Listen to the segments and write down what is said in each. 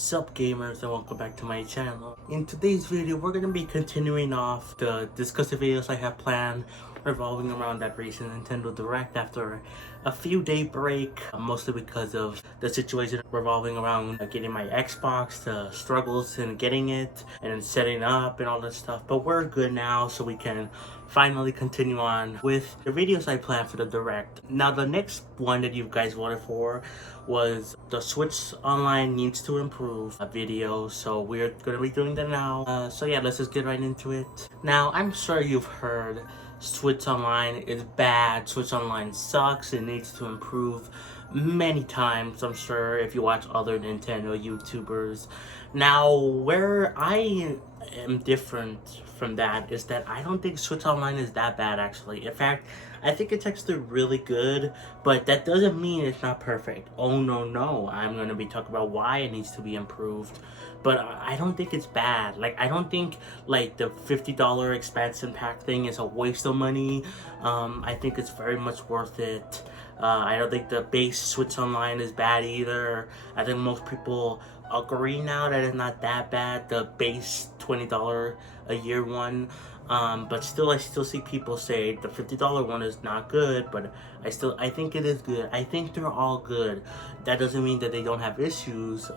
Sup gamers, and welcome back to my channel. In today's video, we're going to be continuing off the discussive videos I have planned revolving around that recent Nintendo Direct after a few day break, mostly because of the situation revolving around getting my Xbox, the struggles in getting it and setting up and all that stuff. But we're good now, so we can finally continue on with the videos I planned for the Direct. Now the next one that you guys voted for was the Switch Online needs to improve a video, so we're gonna be doing that now. So yeah, let's just get right into it. Now, I'm sure you've heard Switch Online is bad, Switch Online sucks, it needs to improve many times, I'm sure, if you watch other Nintendo YouTubers. Now, where I am different from that is that I don't think Switch Online is that bad, actually. In fact, I think it's actually really good, but that doesn't mean it's not perfect. Oh no, I'm gonna be talking about why it needs to be improved. But I don't think it's bad. Like, I don't think like the $50 expansion pack thing is a waste of money. I think it's very much worth it. I don't think the base Switch Online is bad either. I think most people agree now that it's not that bad, the base $20 a year one. But still, I still see people say the $50 one is not good, but I think it is good. I think they're all good. That doesn't mean that they don't have issues.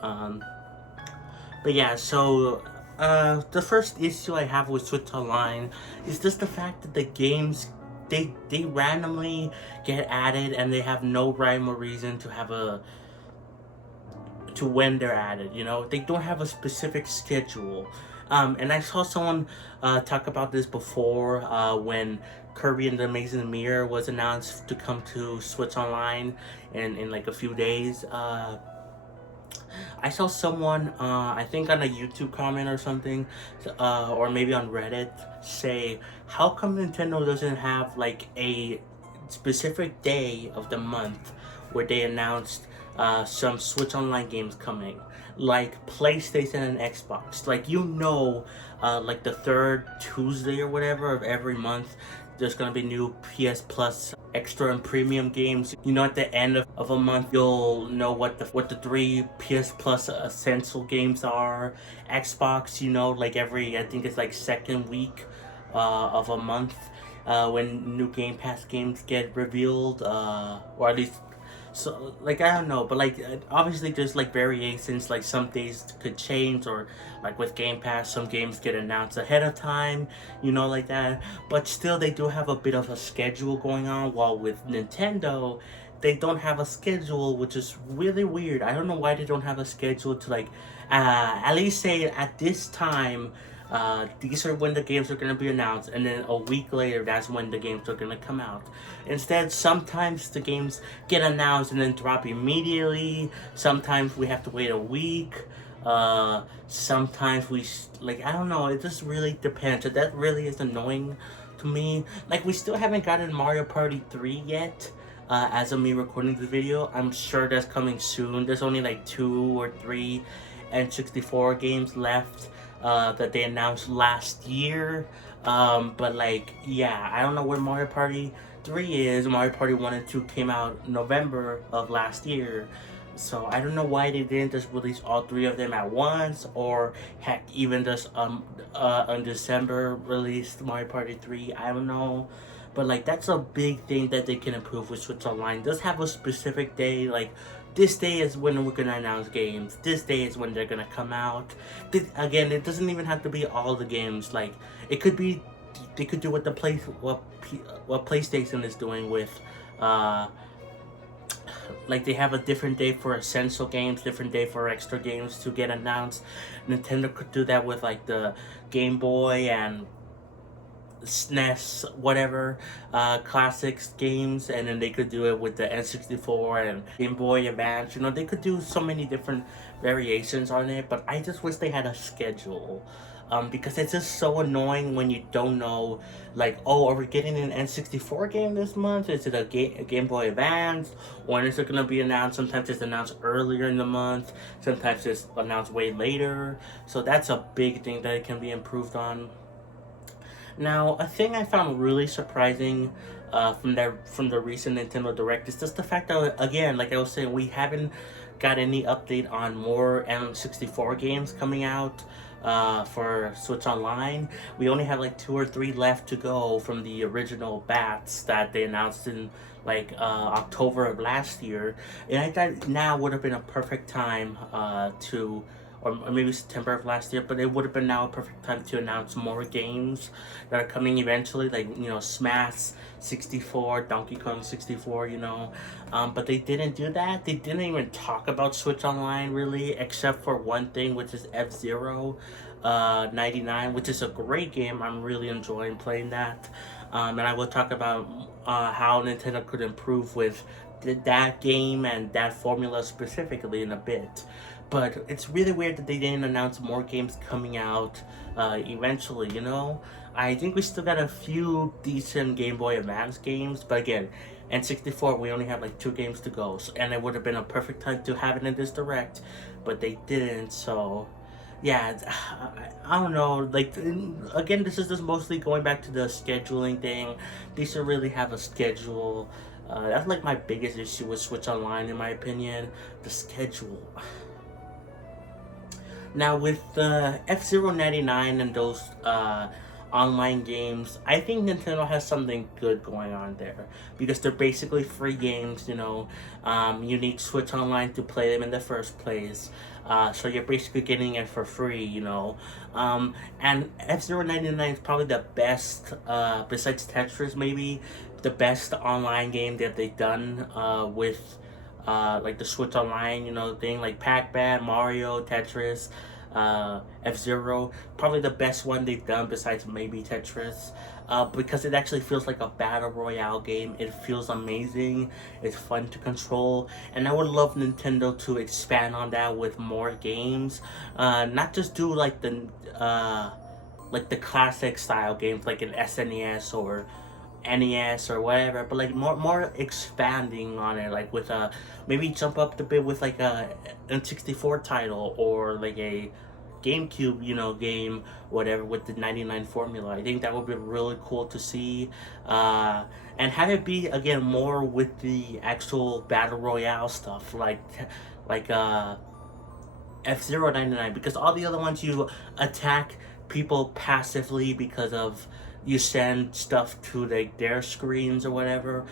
But yeah, so the first issue I have with Switch Online is just the fact that the games, they randomly get added and they have no rhyme or reason to when they're added, you know? They don't have a specific schedule. And I saw someone talk about this before when Kirby and the Amazing Mirror was announced to come to Switch Online in like a few days. I saw someone, I think on a YouTube comment or something, or maybe on Reddit, say, how come Nintendo doesn't have like a specific day of the month where they announced some Switch Online games coming, like PlayStation and Xbox. Like, you know, like the third Tuesday or whatever of every month, there's gonna be new PS Plus extra and premium games. You know, at the end of a month, you'll know what the 3 PS Plus essential games are. Xbox, you know, like every, I think it's like second week of a month, when new Game Pass games get revealed, or at least. So, like, I don't know, but like, obviously there's like variations, like some days could change, or like with Game Pass, some games get announced ahead of time, you know, like that. But still, they do have a bit of a schedule going on, while with Nintendo, they don't have a schedule, which is really weird. I don't know why they don't have a schedule to like, at least say at this time, these are when the games are going to be announced, and then a week later, that's when the games are going to come out. Instead, sometimes the games get announced and then drop immediately. Sometimes we have to wait a week. Sometimes I don't know, it just really depends. That really is annoying to me. Like, we still haven't gotten Mario Party 3 yet. As of me recording this video, I'm sure that's coming soon. There's only like 2 or 3 N64 games left that they announced last year. But like, yeah, I don't know where Mario Party 3 is. Mario Party 1 and 2 came out November of last year. So I don't know why they didn't just release all 3 of them at once, or heck, even just on December released Mario Party 3. I don't know. But like, that's a big thing that they can improve with Switch Online. Just have a specific day, like this day is when we're gonna announce games. This day is when they're gonna come out. Again, it doesn't even have to be all the games. Like, it could be, they could do what what PlayStation is doing with, like, they have a different day for essential games, different day for extra games to get announced. Nintendo could do that with like the Game Boy and SNES, whatever, classics games, and then they could do it with the N64 and Game Boy Advance. You know, they could do so many different variations on it, but I just wish they had a schedule. Because it's just so annoying when you don't know, like, oh, are we getting an N64 game this month? Is it a Game Boy Advance? When is it going to be announced? Sometimes it's announced earlier in the month. Sometimes it's announced way later. So that's a big thing that it can be improved on. Now, a thing I found really surprising from the recent Nintendo Direct is just the fact that, again, like I was saying, we haven't got any update on more N64 games coming out for Switch Online. We only have like 2 or 3 left to go from the original bats that they announced in like October of last year, and I thought now would have been a perfect time to, or maybe September of last year, but it would have been now a perfect time to announce more games that are coming eventually, like, you know, Smash 64, Donkey Kong 64, you know. But they didn't do that. They didn't even talk about Switch Online really, except for one thing, which is F-Zero 99, which is a great game. I'm really enjoying playing that. And I will talk about how Nintendo could improve with that game and that formula specifically in a bit. But it's really weird that they didn't announce more games coming out eventually, you know? I think we still got a few decent Game Boy Advance games, but again, N64, we only have like 2 games to go, so, and it would have been a perfect time to have it in this direct, but they didn't, so yeah, I don't know, like, again, this is just mostly going back to the scheduling thing. They should really have a schedule. That's like my biggest issue with Switch Online, in my opinion, the schedule. Now with the F-Zero 99 and those online games, I think Nintendo has something good going on there, because they're basically free games, you know. You need Switch Online to play them in the first place, so you're basically getting it for free, you know. And F-Zero 99 is probably the best, besides Tetris maybe, the best online game that they've done with like the Switch Online, you know, thing, like Pac-Man, Mario, Tetris, F-Zero, probably the best one they've done besides maybe Tetris, because it actually feels like a battle royale game. It feels amazing, it's fun to control, and I would love Nintendo to expand on that with more games, not just do like the classic style games like an SNES or NES or whatever, but like more expanding on it, like with a, maybe jump up a bit with like a N64 title or like a GameCube, you know, game, whatever, with the 99 formula. I think that would be really cool to see, and have it be again more with the actual battle royale stuff, like F-Zero 99, because all the other ones you attack people passively because of you send stuff to like their screens or whatever.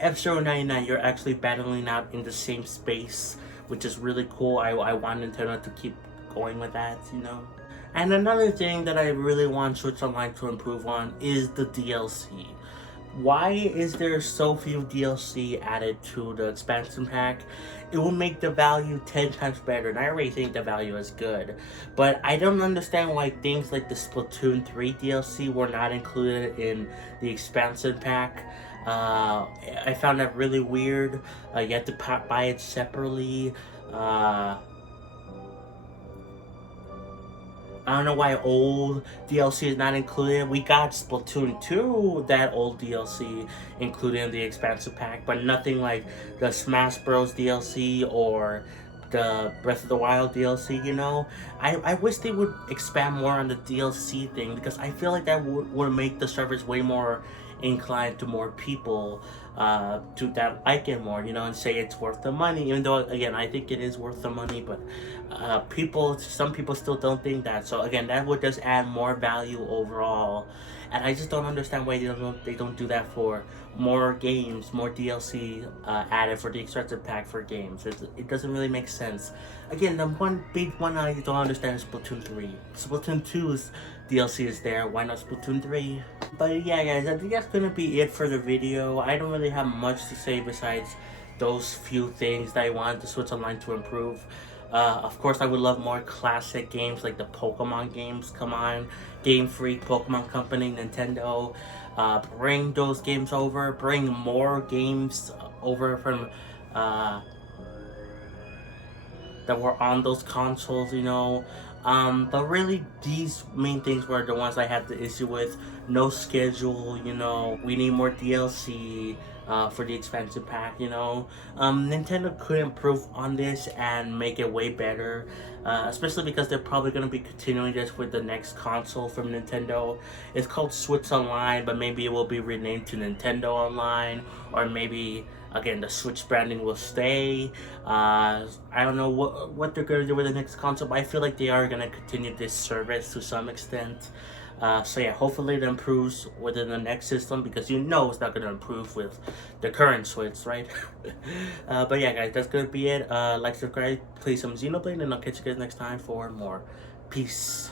F-Zero 99, you're actually battling out in the same space, which is really cool. I want Nintendo to keep going with that, you know. And another thing that I really want Switch Online to improve on is the DLC. Why is there so few DLC added to the expansion pack? It will make the value 10 times better, and I already think the value is good. But I don't understand why things like the Splatoon 3 DLC were not included in the expansion pack. I found that really weird. You have to buy it separately. I don't know why old DLC is not included. We got Splatoon 2, that old DLC, included in the expansive pack, but nothing like the Smash Bros. DLC or the Breath of the Wild DLC, you know? I wish they would expand more on the DLC thing, because I feel like that would make the servers way more inclined to more people to that like it more, you know, and say it's worth the money, even though again I think it is worth the money, but some people still don't think that. So again, that would just add more value overall, and I just don't understand why they don't do that for more games, more DLC added for the extracted pack for games. It doesn't really make sense. Again, the one big one I don't understand is Splatoon 3. Splatoon 2's DLC is there, why not Splatoon 3? But yeah guys, I think that's gonna be it for the video. I don't really have much to say besides those few things that I want the Switch Online to improve. Of course, I would love more classic games like the Pokemon games. Come on, Game Freak, Pokemon Company, Nintendo. Bring those games over. Bring more games over from that were on those consoles, you know. But really, these main things were the ones I had the issue with. No schedule, you know. We need more DLC. for the expansion pack. You know, Nintendo could improve on this and make it way better, especially because they're probably going to be continuing this with the next console from Nintendo. It's called Switch Online, but maybe it will be renamed to Nintendo Online, or maybe again the Switch branding will stay. I don't know what they're gonna do with the next console, but I feel like they are gonna continue this service to some extent. So yeah, hopefully it improves within the next system, because you know it's not gonna improve with the current Switch, right? But yeah, guys, that's gonna be it. Like, subscribe, play some Xenoblade, and I'll catch you guys next time for more. Peace.